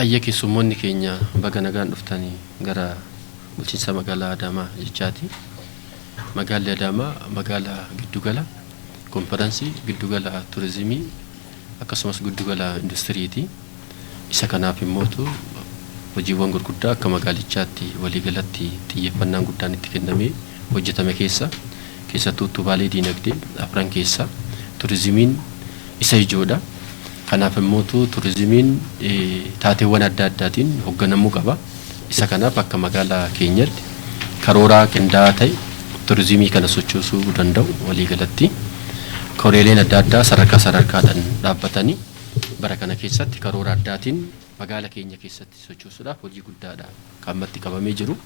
Ayyaaki summoonni keenya baga nagaan dhuftanii gara bulchiinsa magaalaa Adaamaa jechaati. Magaalli Adaamaa magaalaa giddugala konferansii, giddugala turizimii akkasumas giddugala industiriiti. Isa kanaaf immoo hojiiwwan gurguddaa akka magaalichaatti waliigalatti xiyyeeffannaan guddaan itti kennamee hojjetame keessattuu utubaalee diinagdee afran keessa turizimiin isa ijoodha. Kanaaf immoo turizimiin taateewwan adda addaatiin hoogganamuu qaba. Isa kanaaf akka magaalaa keenyatti karooraa qindaa'aa ta'e turizimii kana sochoosuu danda'u waliigalatti koreeleen adda addaa sadarkaadhaan dhaabbatanii bara kana keessatti karoora addaatiin magaalaa keenya keessatti sochoosuudhaaf hojii guddaadha qaamatti qabamee jiru.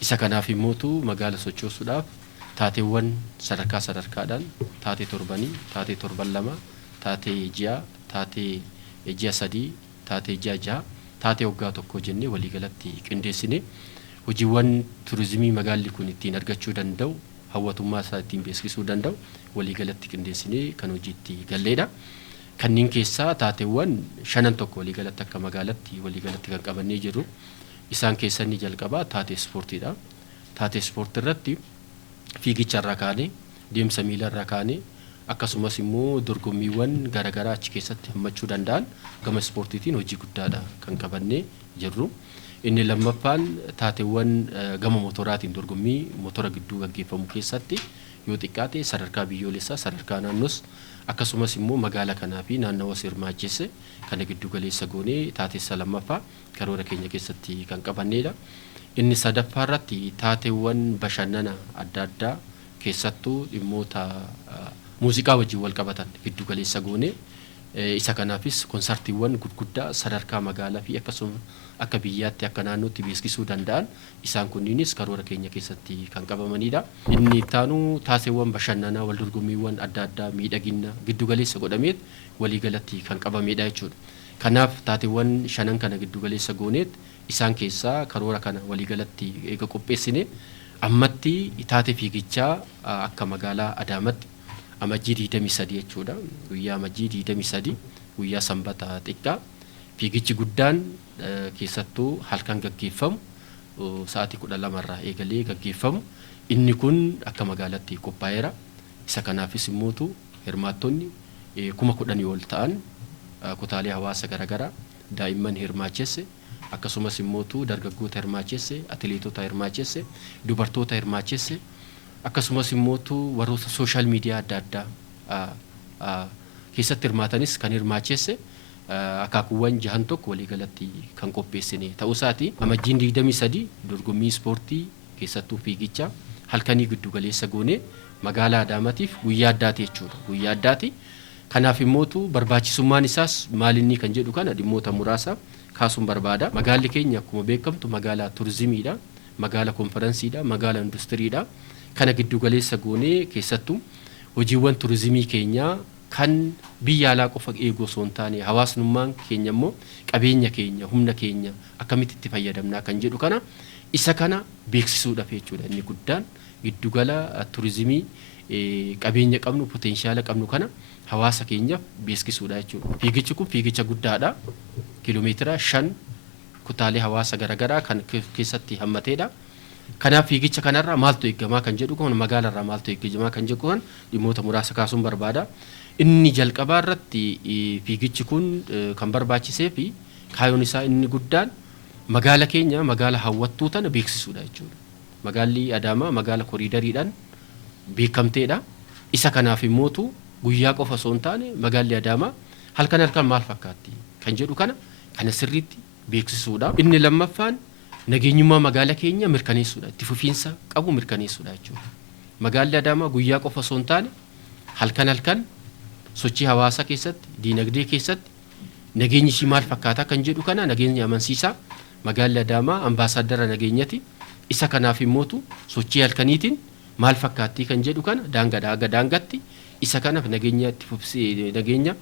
Isa kanaaf immoo magaalaa sochoosuudhaaf taateewwan sadarkaadhaan taatee torbanii, taatee torban lama, taatee ji'a, taatee ji'a sadii, taatee ji'a jaha, taatee waggaa tokko jennee waliigalatti qindeessine hojiiwwan turizimii magaalli kun ittiin argachuu danda'u, hawwatummaa isaa ittiin beeksisuu danda'u waliigalatti qindeessine kan hojiitti galleedha. Kanneen keessaa taateewwan shanan tokko waliigalatti akka magaalatti waliigalatti kan qabannee jirru. Isaan keessaa inni jalqabaa taatee ispoortiidha. Taatee ispoortii irratti fiigicha irraa kaanee, deemsa miila irraa kaanee akkasumas immoo dorgommiiwwan garaagaraa achi keessatti hammachuu danda'an gama ispoortiitiin hojii guddaadha kan qabannee jirru. Inni lammaffaan taateewwan gama motoraatiin dorgommii motora gidduu gaggeeffamu keessatti yoo xiqqaate sadarkaa biyyoolessaa, sadarkaa naannoos akkasumas immoo magaalaa kanaa fi naannawa hirmaachise kana giddu galeessa goonee taateessa lammaffaa karoora keenya keessatti kan qabanneedha. Inni sadaffaa irratti taateewwan bashannana adda addaa keessattuu dhimmoota muuziqaa wajjin wal qabatan giddu galeessa goonee isa kanaafis konsartiiwwan gurguddaa sadarkaa magaalaa fi akkasuma akka biyyaatti akka naannootti beeksisuu danda'an isaan kunniinis karoora keenya keessatti kan qabamanidha. Inni ittaanu taateewwan bashannanaa wal dorgommiiwwan adda addaa miidhagina giddu galeessa godhamee waliigalatti kan qabamedha jechuudha. Kanaaf taateewwan shanan kana giddu galeessa gooneet isaan keessaa karoora kana waliigalatti eega qopheessine ammatti taatee fiigichaa akka magaalaa Adaamaatti amajjii 23 jechuudha. Guyyaa amajjii 23 guyyaa sanbata xiqqaa fiigichi guddaan keessattuu halkan gaggeeffamu sa'aatii 12 irraa eegalee gaggeeffamu. Inni kun akka magaalatti qophaa'eera. Isa kanaafis immoo hirmaattonni 10,000 ol ta'an kutaalee hawaasa garaagaraa daa'imman hirmaachesse akkasumas immoo dargaggoota hirmaachesse, atileetota hirmaachesse, dubartoota hirmaachesse akkasumas immoo warroota sooshaal miidiyaa adda addaa keessatti hirmaatanis kan hirmaachesse akaakuuwwan jahan tokko waliigalatti kan qopheessine ta'uu isaati. Amajjiin 23 dorgommii ispoortii keessattuu fiigicha halkanii giddu galeessa goonee magaalaa Adaamaatiif guyyaa addaati jechuudha. Guyyaa addaati. Kanaaf immoo barbaachisummaan isaas maalinni kan jedhu kana dhimmoota muraasa kaasuun barbaada. Magaalli keenya akkuma beekamtu magaalaa turizimiidha, magaalaa konferansiidha, magaalaa industiriidha. Kana giddu galeessa goonee keessattuu hojiiwwan turizimii keenyaa kan biyya alaa qofa eeguu osoo hin taane hawaasnummaan keenya immoo qabeenya keenya, humna keenya akkamitti itti fayyadamnaa kan jedhu kana isa kana beeksisuudhaaf jechuudha. Inni guddaan giddugala turizimii qabeenya qabnu, potenshaala qabnu kana hawaasa keenyaaf beeksisuudha jechuudha. Fiigichi kun fiigicha guddaadha. Kiiloomeetira 5 kutaalee hawaasa garaagaraa kan keessatti hammateedha. Kanaaf fiigicha kanarraa maaltu eegamaa kan jedhu kun magaalarraa maaltu eegamaa kan jedhu kun dhimmoota muraasa kaasuun barbaada. Inni jalqabaa irratti fiigichi kun kan barbaachisee fi kaayyoon isaa inni guddaan magaala keenya magaala hawwattuu tana beeksisuudha jechuudha. Magaalli Adaamaa magaala koriidariidhaan beekamteedha. Isa kanaaf immoo guyyaa qofa osoo hin taane magaalli Adaamaa halkan maal fakkaatti kan jedhu kana sirriitti beeksisuudha. Inni lammaffaan nageenyummaa magaalaa keenya mirkaneessuudha, itti fufiinsa qabu mirkaneessuudha jechuudha. Magaalli Adaamaa guyyaa qofa osoo hin taane halkan sochii hawaasaa keessatti, diinagdee keessatti nageenyi ishii maal fakkaataa kan jedhu kana nageenya amansiisaa magaalli Adaamaa ambaasaaddara nageenyati. Isa kanaaf immoo sochii halkaniitiin maal fakkaattii kan jedhu kana daangatti isa kanaaf nageenya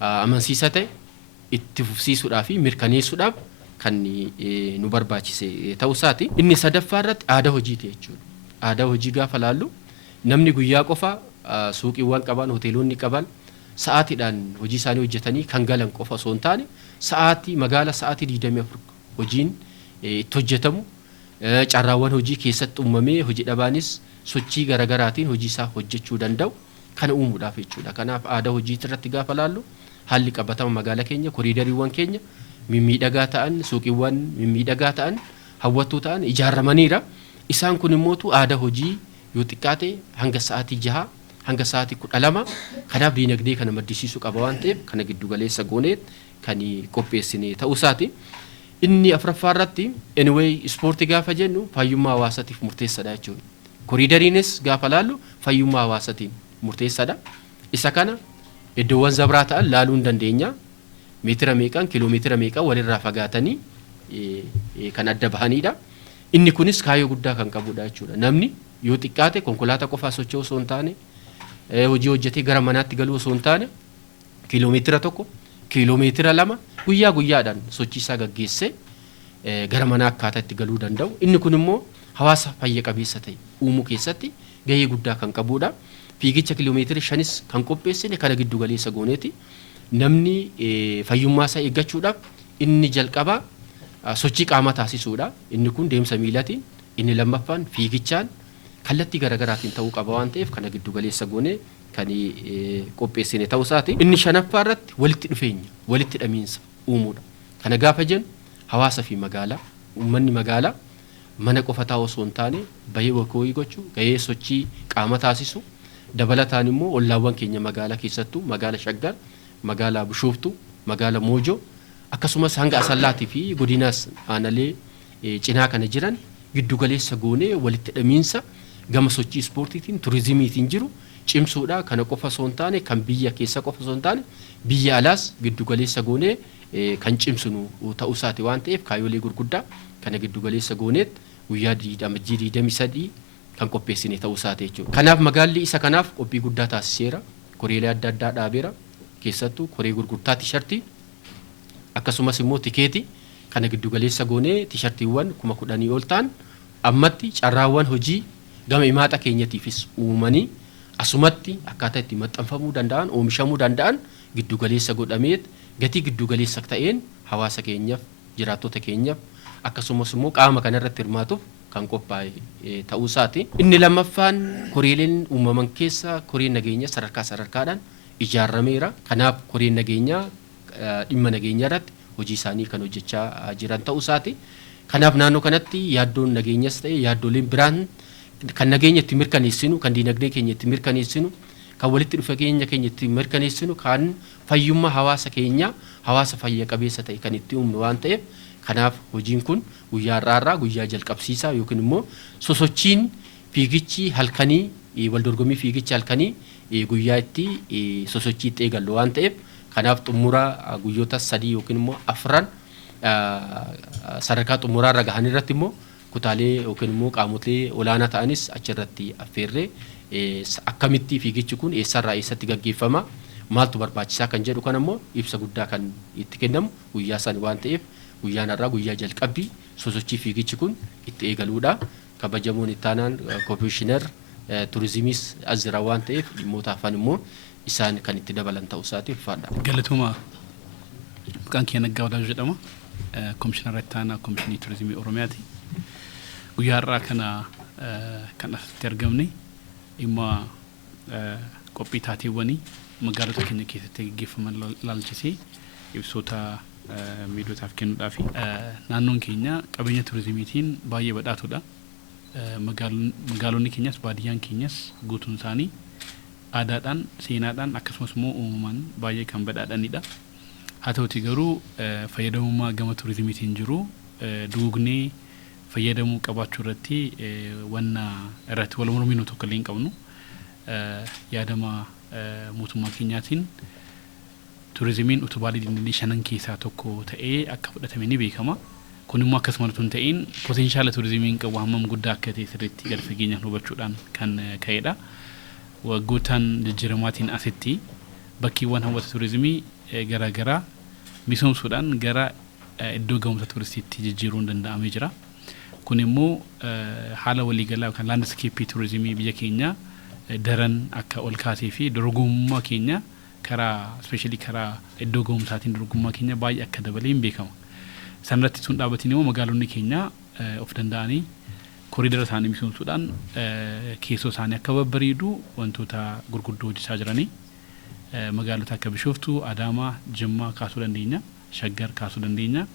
amansiisaa ta'e itti fufsiisuudhaa fi mirkaneessuudhaaf kan nu barbaachise ta'uu isaati. Inni sadaffaa irratti aadaa hojiiti jechuudha. Aadaa hojii gaafa laallu namni guyyaa qofa suuqiiwwan qaban, hoteelonni qaban sa'aatiidhaan hojii isaanii hojjetanii kan galan qofa osoo hin taane sa'aatii magaala sa'aatii 24 hojiin itti hojjetamu carraawwan hojii keessatti uumamee hojii dhabaanis sochii garagaraatiin hojii isaa hojjechuu danda'u kana uumuudhaaf jechuudha. Kanaaf aadaa hojii irratti gaafa laallu haalli qabatama magaala keenya koriidariiwwan keenya mimmiidhagaa ta'an suuqiiwwan mimmiidhagaa ta'an hawwattuu ta'an ijaaramaniira. Isaan kun immoo aadaa hojii yoo xiqqaate hanga sa'aatii 6 hanga sa'aatii 12 kanaaf diinagdee kana maddisiisuu qaba waan ta'eef kana giddu galeessa goonee kan qopheessine ta'uu isaati. Inni afuraffaa irratti anyway ispoortii gaafa jennu fayyummaa hawaasaatiif murteessaadha jechuudha. Koriidariinis gaafa laallu fayyummaa hawaasaatiin murteessaadha. Isa kana iddoowwan zabraa ta'an laaluu hin dandeenya. Meetira meeqaan kiiloomeetira meeqaan walirraa fagaatanii kan adda bahanidha. Inni kunis kaayyoo guddaa kan qabudha jechuudha. Namni yoo xiqqaate konkolaataa qofaa socho'uu osoo hin taane hojii hojjetee gara manaatti galuu osoo hin taane kiiloomeetira 1 kiiloomeetira 2 guyyaa guyyaadhaan sochii isaa gaggeessee gara manaa akkaataa itti galuu danda'u. Inni kun immoo hawaasa fayya qabeessa ta'e uumuu keessatti gahee guddaa kan qabudha. Fiigicha kiiloomeetira 5 kan qopheessine kana giddu galeessa gooneeti. Namni fayyummaa isaa eeggachuudhaaf inni jalqabaa sochii qaamaa taasisuudha. Inni kun deemsa miilaatiin, inni lammaffaan fiigichaan kallattii garagaraatiin ta'uu qaba waan ta'eef kana giddu galeessa goonee kan qopheessine ta'uu isaati. Inni shanaffaa irratti walitti dhufeenya, walitti hidhamiinsa uumuudha. Kana gaafa jennu hawaasa fi magaalaa, uummanni magaalaa mana qofa taa'u osoo hin taane bahee wakooyii gochuu, gahee sochii qaama taasisu, dabalataan immoo ollaawwan keenya magaalaa keessattuu magaala Shaggar, magaala Bishooftuu, magaala Moojoo akkasumas hanga Asallaatii fi godinaas aanalee cinaa kana jiran giddu galeessa goonee walitti hidhamiinsa gama sochii ispoortiitiin turizimiitiin jiru cimsuudha. Kana qofa osoo hin taane kan biyya keessa qofa osoo hin taane biyya alaas giddu galeessa goonee kan cimsinu ta'uu isaati waan ta'eef kaayyoolee gurguddaa kana giddu galeessa gooneet guyyaa 23 kan qopheessine ta'uu isaati jechuudha. Kanaaf magaalli isa kanaaf qophii guddaa taasiseera. Koreelee adda addaa dhaabeera. Keessattuu koree gurgurtaa tiishartii akkasumas immoo tikeetii kana giddu galeessa goonee tiishartiiwwan 10,000 ol ta'an ammatti carraawwan hojii gama imaata keenyatiifis uumanii asumatti akkaataa itti maxxanfamuu danda'an oomishamuu danda'an giddu galeessa godhamee gatii giddu galeessa ta'een hawaasa keenyaaf jiraattota keenyaaf akkasumas immoo qaama kanarratti hirmaatuuf kan qophaa'e ta'uu isaati. Inni lammaffaan koreeleen uumaman keessa koreen nageenya sadarkaadhaan ijaarameera. Kanaaf koreen nageenyaa dhimma nageenyaa irratti hojii isaanii kan hojjechaa jiran ta'uu isaati. Kanaaf naannoo kanatti yaaddoon nageenyas ta'e yaaddooleen biraan kan nageenya itti mirkaneessinu, kan diinagdee keenya itti mirkaneessinu, kan walitti dhufeenya keenya itti mirkaneessinu, kan fayyummaa hawaasa keenya hawaasa fayya qabeessa ta'e kan itti uumnu waan ta'eef kanaaf hojiin kun guyyaa irraa guyyaa jalqabsiisaa yookiin immoo sosochiin fiigichi halkanii waldorgommii fiigichi halkanii guyyaa itti sosochii itti eegallu waan ta'eef kanaaf xumura guyyoota 3 yookiin immoo 4 sadarkaa xumuraa irra gahan irratti immoo kutaalee yookiin immoo qaamolee olaanaa ta'anis achirratti affeerree akkamitti fiigichi kun eessarraa eessatti gaggeeffama maaltu barbaachisaa kan jedhu kan immoo ibsa guddaa kan itti kennamu guyyaa san waan ta'eef guyyaan irraa guyyaa jalqabbii sosochii fiigichi kun itti eegaluudha. Kabajamoon ittaanaan Komishinar Turizimiis as jira waan ta'eef dhimmoota afaan immoo isaan kan itti dabalan ta'uu isaati ulfaadha. Galatuma maqaan kee Naggaa Wadaajoo jedhama. Komishinara ittaanaa Komishinii Turizimii Oromiyaati. Guyyaa irraa kana kan asitti argamne dhimma qophii taateewwanii magaalota keenya keessatti gaggeeffaman laalchisee ibsoota miidiyootaaf kennuudhaaf naannoon keenya qabeenya turizimiitiin baay'ee badhaatuudha. Magaalonni keenyas baadiyyaan keenyas guutuun isaanii aadaadhaan seenaadhaan akkasumas immoo uumamaan baay'ee kan badhaadhanidha. Haa ta'uti garuu fayyadamummaa gama turizimiitiin jiru duugnee fayyadamuu qabaachuu irratti wanna irratti wal mormii tokko illee hin qabnu. Yaadama mootummaa keenyaatiin turizimiin utubaalee dinagdee 5 keessaa tokko ta'ee akka fudhatame ni beekama. Kun immoo akkasuma tun ta'in potenshaala turizimiin qabu hammam guddaa akka ta'e sirriitti gad fageenyaan hubachuudhaan kan ka'edha. Waggootaan jijjiiramaatiin asitti bakkeewwan hawwata turizimii garaagaraa misoomsuudhaan gara iddoo ga'umsa turistiitti jijjiiruun danda'amee jira. Kun immoo haala waliigalaa kan landskeepii turizimii biyya keenya daran akka ol kaasee fi dorgomummaa keenya karaa ispeeshaalii karaa iddoo ga'umsaatiin dorgommaa keenya baay'ee akka dabalee hin beekama. Sanirratti sun dhaabatiin immoo magaalonni keenya of danda'anii koriidara isaanii misoomsuudhaan keessoo isaanii akka babbareedu wantoota gurguddoo hojjechaa jiranii magaalota akka Bishooftuu, Adaamaa, Jimmaa kaasuu dandeenya, Shaggar kaasuu dandeenya.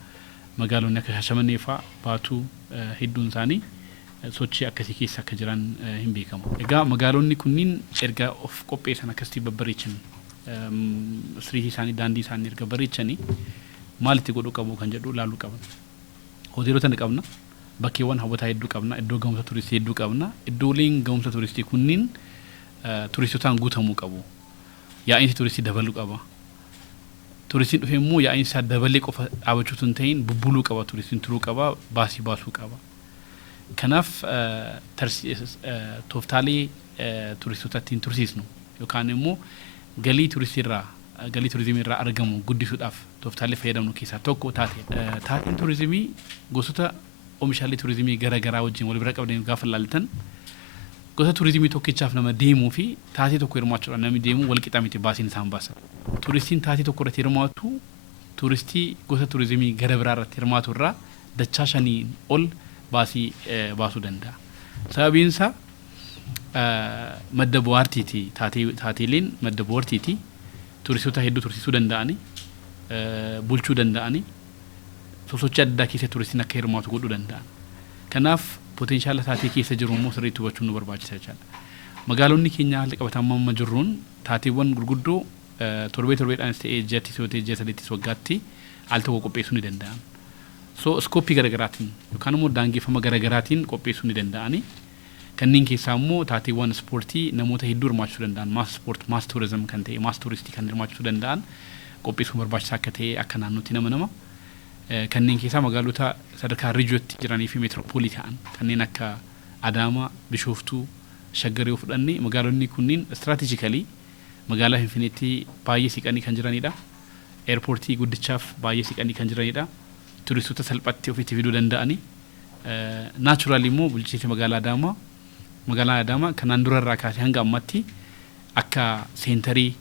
Magaalonni akka Shaashamannee fa'aa Baatuu hedduun isaanii sochii akkasii keessa akka jiran hin beekamu. Egaa magaalonni kunniin erga of qopheessan akkasitti babbareechan siriitii isaanii daandii isaanii erga bareechanii maal itti godhuu qabu kan jedhu ilaaluu qaban. Hoteelota ni qabna, bakkeewwan hawwataa hedduu qabna, iddoo ga'umsa turistii hedduu qabna. Iddooleen ga'umsa turistii kunniin turistotaan guutamuu qabu. Yaa'insi turistii dabaluu qaba. Turistiin dhufee immoo yaa'insi isaa dabalee qofa dhaabachuu hin ta'in bubbuluu qaba, turistiin turuu qaba, baasii baasuu qaba. Kanaaf tooftaalee turistoota ittiin tursiisnu yookaan immoo galii turizimii irraa argamu guddisuudhaaf tooftaalee fayyadamnu keessaa tokko taateedha. Taateen turizimii gosoota oomishaalee turizimii garaagaraa wajjin wal bira qabdeen gaafa ilaaltan gosa turizimii tokkichaaf nama deemuu fi taatee tokko hirmaachuudhaan namni deemu wal qixa miti baasiin isaan baasan. Turistiin taatee tokko irratti hirmaatu turistii gosa turizimii gara biraa irratti hirmaatu irraa dachaa 5 ol baasii baasuu danda'a. Sababiin isaa madda bohaartiiti, taateeleen madda bohaartiiti, turistoota hedduu tursiisuu danda'anii, bulchuu danda'anii, sosochii adda addaa keessa turistiin akka hirmaatu godhuu danda'an. Kanaaf potenshaala taatee keessa jiru immoo sirriitti hubachuun nu barbaachisa jechaadha. Magaalonni keenya haalli qabatamaa amma jirruun taateewwan gurguddoo torbeedhaanis ta'ee ji'attis yoo ta'e ji'a sadiittis waggaatti al tokko qopheessuu ni danda'an. So iskooppii garaagaraatiin yookaan immoo daangeffama garaagaraatiin qopheessuu ni danda'anii. Kanneen keessaa immoo taateewwan ispoortii namoota hedduu hirmaachisuu danda'an maas ispoort maas tuurizim kan ta'e maas tuuristii kan hirmaachisuu danda'an qopheessuun barbaachisaa akka ta'e akka naannootti nama. Kanneen keessaa magaalota sadarkaa riijiyootti jiranii fi meetiroopoolii ta'an kanneen akka Adaamaa, Bishooftuu, Shaggar yoo fudhanne magaalonni kunniin istiraatiijikalii magaalaa Finfinneetti baay'ee siqanii kan jiranidha. Eerpoortii guddichaaf baay'ee siqanii kan jiranidha. Turistoota salphatti ofitti fiduu danda'anii. Naachuraali immoo bulchiinsi magaalaa Adaamaa kanaan dura irraa kaasee hanga ammaatti akka seentarii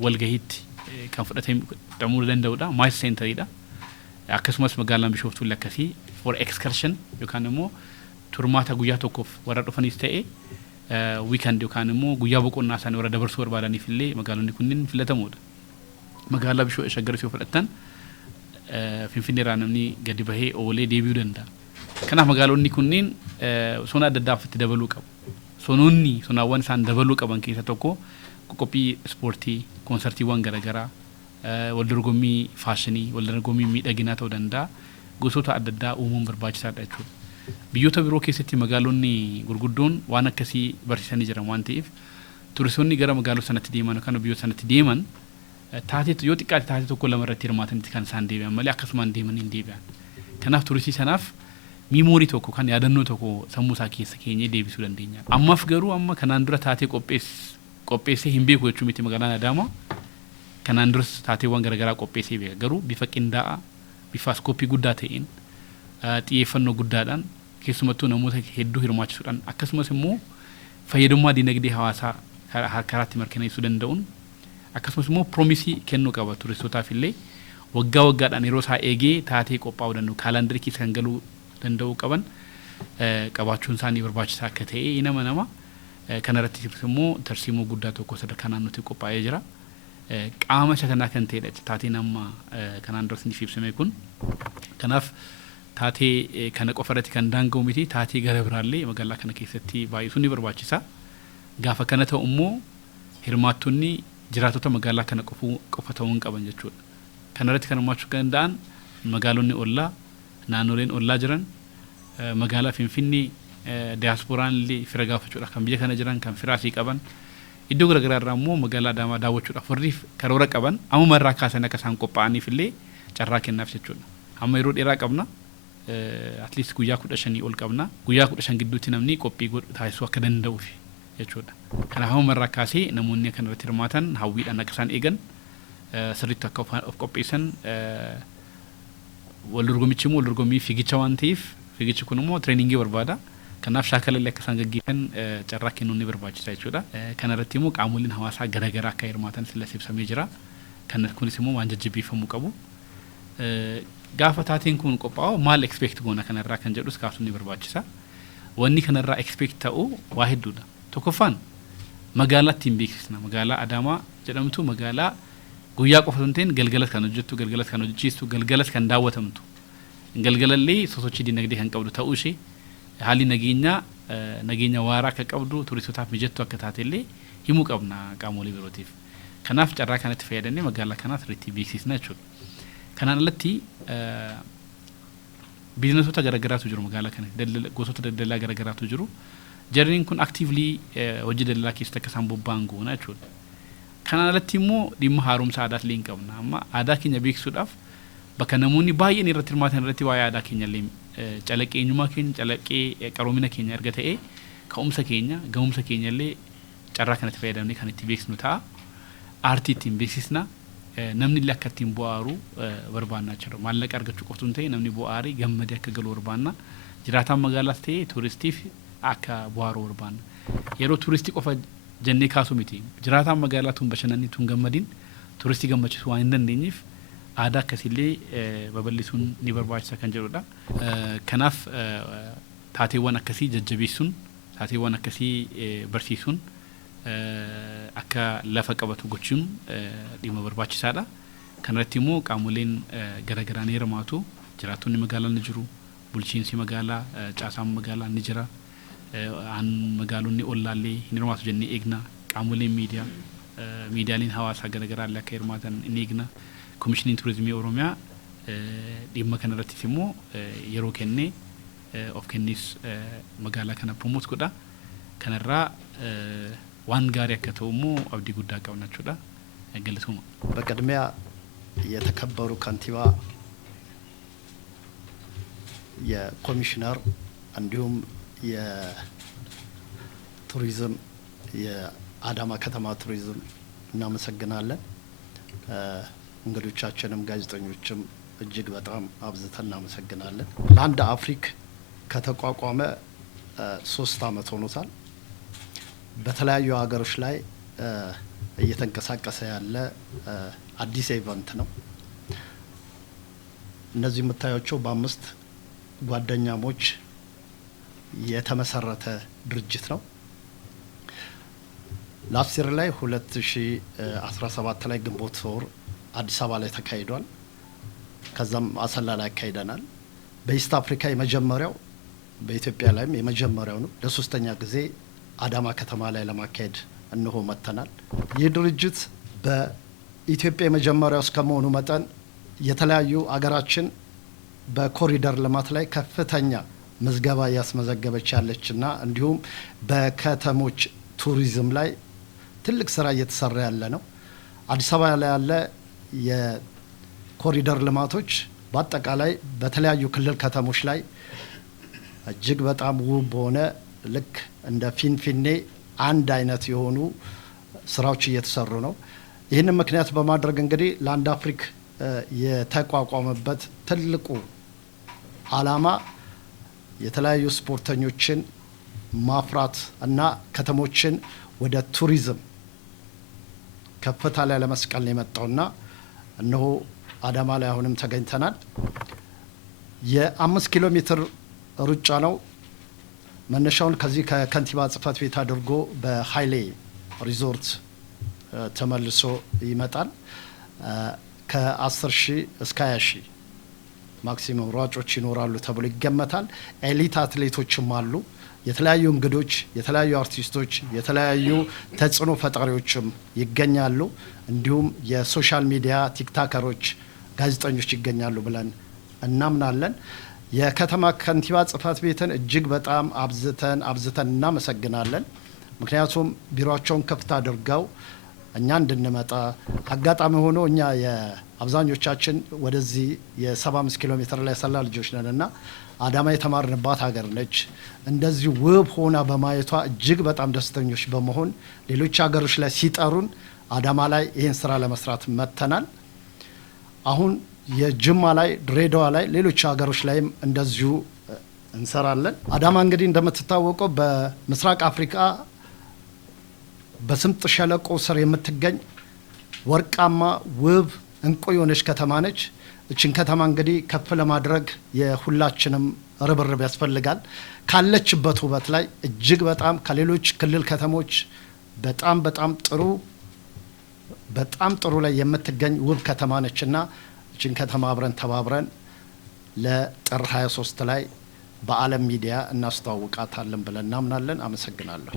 walgahiitti kan fudhatamuu danda'udha. Maayis seentariidha. Akkasumas magaalaan Bishooftuu akkasii for excursion yookaan immoo turmaata guyyaa tokkoof warra dhufanis ta'e weekend yookaan immoo guyyaa boqonnaa isaanii warra dabarsuu barbaadaniif illee magaalonni kunniin filatamoodha. Magaalaa Shaggaris yoo fudhattan Finfinneerraa namni gadi bahee oolee deebi'uu danda'a. Kanaaf magaalonni kunniin sona adda addaa ofitti dabaluu qabu. Sonaawwan isaan dabaluu qaban keessaa tokko qophii ispoortii, koonsartiiwwan garaagaraa, waldorgommii faashinii, waldorgommii miidhaginaa ta'uu danda'a. Gosoota adda addaa uumuun barbaachisaadha jechuudha. Biyyoota biroo keessatti magaalonni gurguddoon waan akkasii barsiisanii jiran waan ta'eef turistoonni gara magaalota sanatti deeman yookaan biyyoota sanatti deeman taatee yoo xiqqaate taatee tokko lama irratti hirmaatanitti kan isaan deebi'an malee akkasumaan deemanii hin deebi'an. Kanaaf turistii sanaaf miimoorii tokko kan yaadannoo tokko sammuu isaa keessa keenyee deebisuu dandeenya. Ammaaf garuu amma kanaan dura taatee qopheessee hin beeku jechuun miti magaalaan Adaamaa. Kanaan duras taateewwan garaagaraa qopheessee beeka. Garuu bifa qindaa'aa, bifa iskooppii guddaa ta'een, xiyyeeffannoo guddaadhaan keessumattuu namoota hedduu hirmaachisuudhaan akkasumas immoo fayyadamummaa dinagdee hawaasaa karaatti mirkaneessuu danda'uun akkasumas immoo piroomisii kennuu qaba turistootaaf illee waggaadhaan yeroo isaa eegee taatee qophaa'uu danda'u kaalandarii keessa kan galuu danda'uu qaban qabaachuun isaanii barbaachisaa akka ta'e nama kanarratti immoo tarsiimoo guddaa tokko sadarkaa naannootti qophaa'ee jira. Qaama isa kanaa kan ta'edha taateen amma kanaan dura isiniif ibsame kun. Kanaaf taatee kana qofa irratti kan daanga'u miti taatee gara biraallee magaalaa kana keessatti baay'isuun ni barbaachisa. Gaafa kana ta'u immoo hirmaattonni jiraatota magaalaa kana qofa ta'uu hin qaban jechuudha. Kanarratti kan hirmaachuu kan danda'an magaalonni ollaa, naannoleen ollaa jiran, magaalaa Finfinnee diyaaspooraan illee fira gaafachuudhaaf kan biyya kana jiran kan firaasii qaban iddoo garaagaraa irraa immoo magaalaa Adaamaa daawwachuudhaaf warri karoora qaban amma irraa kaasan akka isaan qophaa'aniif illee carraa kennaaf jechuudha. Amma yeroo dheeraa qabna. At least guyyaa 15 ol qabna. Guyyaa 15 gidduutti namni qophii taasisuu akka danda'uuf jechuudha. Kanaaf amma irraa kaasee namoonni kan irratti hirmaatan hawwiidhaan akka isaan eegan sirriitti akka of qopheessan waldorgommichi immoo waldorgommii fiigicha waan ta'eef fiigichi kun immoo tireeningii barbaada. kanaaf shaakala illee akka isaan gaggeessan carraa kennuun ni barbaachisaa jechuudha. Kana irratti immoo qaamoleen hawaasaa garaagaraa akka hirmaatan sila ibsamee jira. Kan kunis immoo waan jajjabeeffamuu qabu. Gaafa taateen kun qophaa'u maal expect goona kanarraa kan jedhus kaasuun ni barbaachisa. Wanni kanarraa expect ta'u waa hedduudha. Tokkoffaan magaalaa ittiin beeksisna. Magaalaa Adaamaa jedhamtu magaalaa guyyaa qofa osoo hin ta'in galgalas kan hojjettu, galgalas kan hojjechiistu, galgalas kan daawwatamtu. Galgalallee sosochii dinagdee kan qabdu ta'uu ishee haalli nageenya waaraa akka qabdu turistootaaf mijattu akka taatellee himuu qabna qaamolee birootiif. Kanaaf carraa kanatti fayyadamnee magaalaa kanaas irratti beeksisna jechuudha. Kanaan alatti biizinesoota garaagaraatu jiru magaalaa kana, gosoota daldalaa garaagaraatu jiru. Jarriin kun actively hojii daldalaa keessatti akka isaan bobba'an goona jechuudha. Kanaan alatti immoo dhimma haaromsa aadaas illee hin qabna. Amma aadaa keenya beeksisuudhaaf bakka namoonni baay'een irratti hirmaatan irratti waa'ee aadaa keenya illee calaqqee eenyummaa keenya, calaqqee qaroomina keenya erga ta'ee ka'umsa keenya, ga'umsa keenya illee carraa kanatti fayyadamnee kan itti beeksisnu ta'a. Aartii ittiin beeksisna. Namni illee akka ittiin bu'aaru barbaannaa jira. Maallaqa argachuu qoftu hin ta'e namni bu'aarii gammadee akka galu barbaanna. Jiraataan magaalaas ta'e tuuristiif akka bu'aaru barbaanna. Yeroo tuuristii qofa jennee kaasu miti. Jiraataan magaalaa tun bashannanii tun gammadin tuuristii gammachiisuu waan hin dandeenyeef aadaa akkasiillee babal'isuun ni barbaachisa kan jedhudha. Kanaaf taateewwan akkasii jajjabeessuun, taateewwan akkasii barsiisuun akka lafa qabatu gochuun dhimma barbaachisaadha. Kanarratti immoo qaamoleen garaagaraa ni hirmaatu. Jiraattonni magaalaa ni jiru, bulchiinsi magaalaa, caasaan magaalaa ni jira. Magaalonni ollaallee ni hirmaatu jennee eegna. Qaamoleen miidiyaaleen hawaasaa garaagaraa illee akka hirmaatan ni eegna. Komishiniin Turizimii Oromiyaa dhimma kanarrattis immoo yeroo kennee of kennis magaalaa kana promoot godha. Kanarraa waan gaarii akka ta'u immoo abdii guddaa qabna jechuudha. Galatuma. በቅድሚያ የተከበሩ ከንቲባ የኮሚሽነር እንዲሁም የቱሪዝም የአዳማ ከተማ ቱሪዝም እናመሰግናለን። እንግዶቻችንም ጋዜጠኞችም እጅግ በጣም አብዝተን እናመሰግናለን። ላንድ አፍሪክ ከተቋቋመ 3 አመት ሆኖታል። በተለያዩ ሀገሮች ላይ እየተንቀሳቀሰ ያለ አዲስ ኢቨንት ነው። እነዚህ የምታዩቸው በ5 ጓደኛሞች የተመሰረተ ድርጅት ነው። ላስት ይር ላይ 2017 ላይ ግንቦት ወር አዲስ አበባ ላይ ተካሂዷል። ከዛም አሰላ ላይ አካሂደናል። በኢስት አፍሪካ የመጀመሪያው በኢትዮጵያ ላይም የመጀመሪያው ነው። ለሶስተኛ ጊዜ አዳማ ከተማ ላይ ለማካሄድ እንሆ መተናል። ይህ ድርጅት በኢትዮጵያ የመጀመሪያው እስከመሆኑ መጠን የተለያዩ አገራችን በኮሪደር ልማት ላይ ከፍተኛ ምዝገባ ያስመዘገበች ያለችና እንዲሁም በከተሞች ቱሪዝም ላይ ትልቅ ስራ እየተሰራ ያለ ነው። አዲስ አበባ ላይ ያለ የኮሪደር ልማቶች በአጠቃላይ በተለያዩ ክልል ከተሞች ላይ እጅግ በጣም ውብ በሆነ ልክ እንደ ፊንፊኔ አንድ አይነት የሆኑ ስራዎች እየተሰሩ ነው። ይህንን ምክንያት በማድረግ እንግዲህ ላንድ አፍሪክ የተቋቋመበት ትልቁ አላማ የተለያዩ ስፖርተኞችን ማፍራት እና ከተሞችን ወደ ቱሪዝም ከፍታ ላይ ለመስቀል ነው የመጣውና እነሆ አዳማ ላይ አሁንም ተገኝተናል። የ5 ኪሎ ሜትር ሩጫ ነው። መነሻውን ከዚህ ከከንቲባ ጽፈት ቤት አድርጎ በሃይሌ ሪዞርት ተመልሶ ይመጣል። ከ10,000 እስከ 20,000 ማክሲመም ሯጮች ይኖራሉ ተብሎ ይገመታል። ኤሊት አትሌቶችም አሉ። የተለያዩ እንግዶች፣ የተለያዩ አርቲስቶች፣ የተለያዩ ተጽዕኖ ፈጣሪዎችም ይገኛሉ። እንዲሁም የሶሻል ሚዲያ ቲክታከሮች፣ ጋዜጠኞች ይገኛሉ ብለን እናምናለን። የከተማ ከንቲባ ጽፈት ቤትን እጅግ በጣም አብዝተን እናመሰግናለን። ምክንያቱም ቢሮአቸውን ከፍታ አድርገው እኛ እንድንመጣ አጋጣሚ ሆኖ እኛ የአብዛኞቻችን ወደዚህ የ75 ኪሎ ሜትር ላይ ሰላ ልጆች ነንና አዳማ የተማርንባት ሀገር ነች። እንደዚህ ውብ ሆና በማየቷ እጅግ በጣም ደስተኞች በመሆን ሌሎች ሀገሮች ላይ ሲጠሩን አዳማ ላይ ይህን ስራ ለመስራት መጥተናል። አሁን የጅማ ላይ፣ ድሬዳዋ ላይ፣ ሌሎች ሀገሮች ላይም እንደዚሁ እንሰራለን። አዳማ እንግዲህ እንደምትታወቀው በምስራቅ አፍሪካ በስምጥ ሸለቆ ስር የምትገኝ ወርቃማ ውብ እንቁ የሆነች ከተማ ነች። እችን ከተማ እንግዲህ ከፍ ለማድረግ የሁላችንም ርብርብ ያስፈልጋል። ካለችበት ውበት ላይ እጅግ በጣም ከሌሎች ክልል ከተሞች በጣም ጥሩ ላይ የምትገኝ ውብ ከተማ ነችና እችን ከተማ አብረን ተባብረን ለጥር 23 ላይ በዓለም ሚዲያ እናስተዋውቃታለን ብለን እናምናለን። አመሰግናለሁ።